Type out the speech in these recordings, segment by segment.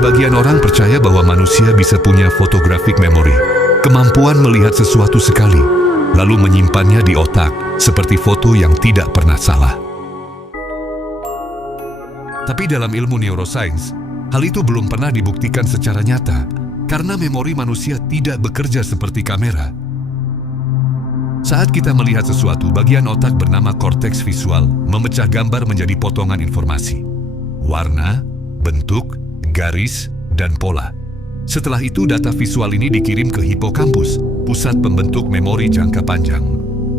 Sebagian orang percaya bahwa manusia bisa punya photographic memory, kemampuan melihat sesuatu sekali, lalu menyimpannya di otak seperti foto yang tidak pernah salah. Tapi dalam ilmu neuroscience, hal itu belum pernah dibuktikan secara nyata karena memori manusia tidak bekerja seperti kamera. Saat kita melihat sesuatu, bagian otak bernama korteks visual memecah gambar menjadi potongan informasi. Warna, bentuk, garis, dan pola. Setelah itu data visual ini dikirim ke hipokampus, pusat pembentuk memori jangka panjang.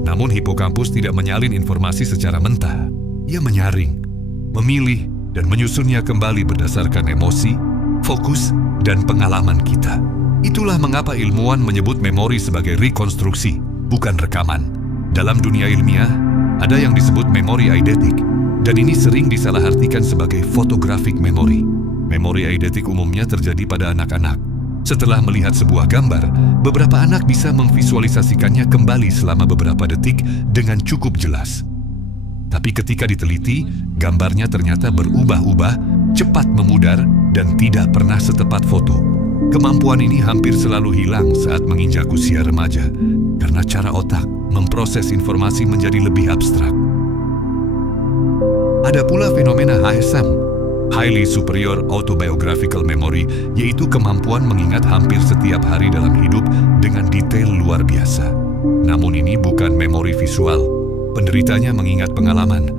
Namun hipokampus tidak menyalin informasi secara mentah. Ia menyaring, memilih, dan menyusunnya kembali berdasarkan emosi, fokus, dan pengalaman kita. Itulah mengapa ilmuwan menyebut memori sebagai rekonstruksi, bukan rekaman. Dalam dunia ilmiah, ada yang disebut memori eidetik, dan ini sering disalahartikan sebagai photographic memory. Memori eidetik umumnya terjadi pada anak-anak. Setelah melihat sebuah gambar, beberapa anak bisa memvisualisasikannya kembali selama beberapa detik dengan cukup jelas. Tapi ketika diteliti, gambarnya ternyata berubah-ubah, cepat memudar, dan tidak pernah setepat foto. Kemampuan ini hampir selalu hilang saat menginjak usia remaja, karena cara otak memproses informasi menjadi lebih abstrak. Ada pula fenomena HSM, Highly Superior Autobiographical Memory, yaitu kemampuan mengingat hampir setiap hari dalam hidup dengan detail luar biasa. Namun ini bukan memori visual. Penderitanya mengingat pengalaman,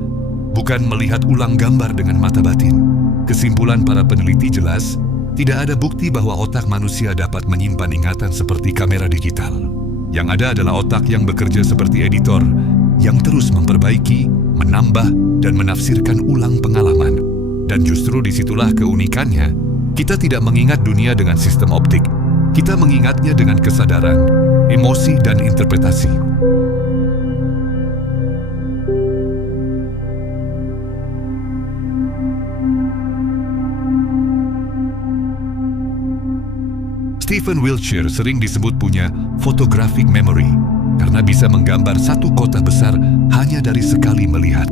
bukan melihat ulang gambar dengan mata batin. Kesimpulan para peneliti jelas, tidak ada bukti bahwa otak manusia dapat menyimpan ingatan seperti kamera digital. Yang ada adalah otak yang bekerja seperti editor, yang terus memperbaiki, menambah, dan menafsirkan ulang pengalaman. Dan justru disitulah keunikannya. Kita tidak mengingat dunia dengan sistem optik. Kita mengingatnya dengan kesadaran, emosi, dan interpretasi. Stephen Wiltshire sering disebut punya photographic memory karena bisa menggambar satu kota besar hanya dari sekali melihat.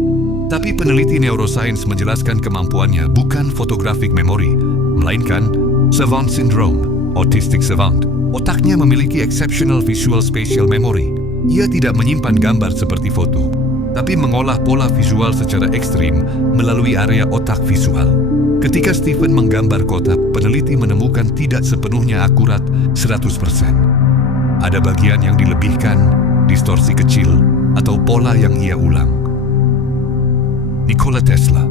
Tapi peneliti neuroscience menjelaskan kemampuannya bukan photographic memory, melainkan savant syndrome, autistic savant. Otaknya memiliki exceptional visual spatial memory. Ia tidak menyimpan gambar seperti foto, tapi mengolah pola visual secara ekstrim melalui area otak visual. Ketika Stephen menggambar kota, peneliti menemukan tidak sepenuhnya akurat 100%. Ada bagian yang dilebihkan, distorsi kecil, atau pola yang ia ulang. Nikola Tesla.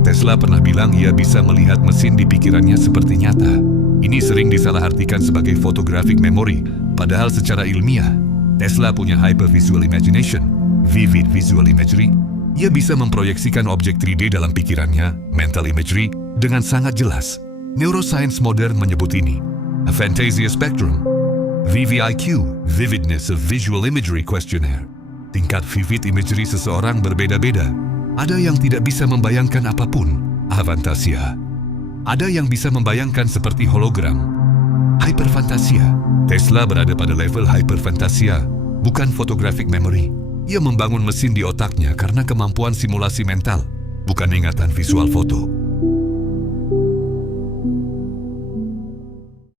Tesla pernah bilang ia bisa melihat mesin di pikirannya seperti nyata. Ini sering disalahartikan sebagai photographic memory, padahal secara ilmiah, Tesla punya hypervisual imagination, vivid visual imagery. Ia bisa memproyeksikan objek 3D dalam pikirannya, mental imagery, dengan sangat jelas. Neuroscience modern menyebut ini aphantasia spectrum, VVIQ, Vividness of Visual Imagery Questionnaire. Tingkat vivid imagery seseorang berbeda-beda. Ada yang tidak bisa membayangkan apapun, aphantasia. Ada yang bisa membayangkan seperti hologram, hyperfantasia. Tesla berada pada level hyperfantasia, bukan photographic memory. Ia membangun mesin di otaknya karena kemampuan simulasi mental, bukan ingatan visual foto.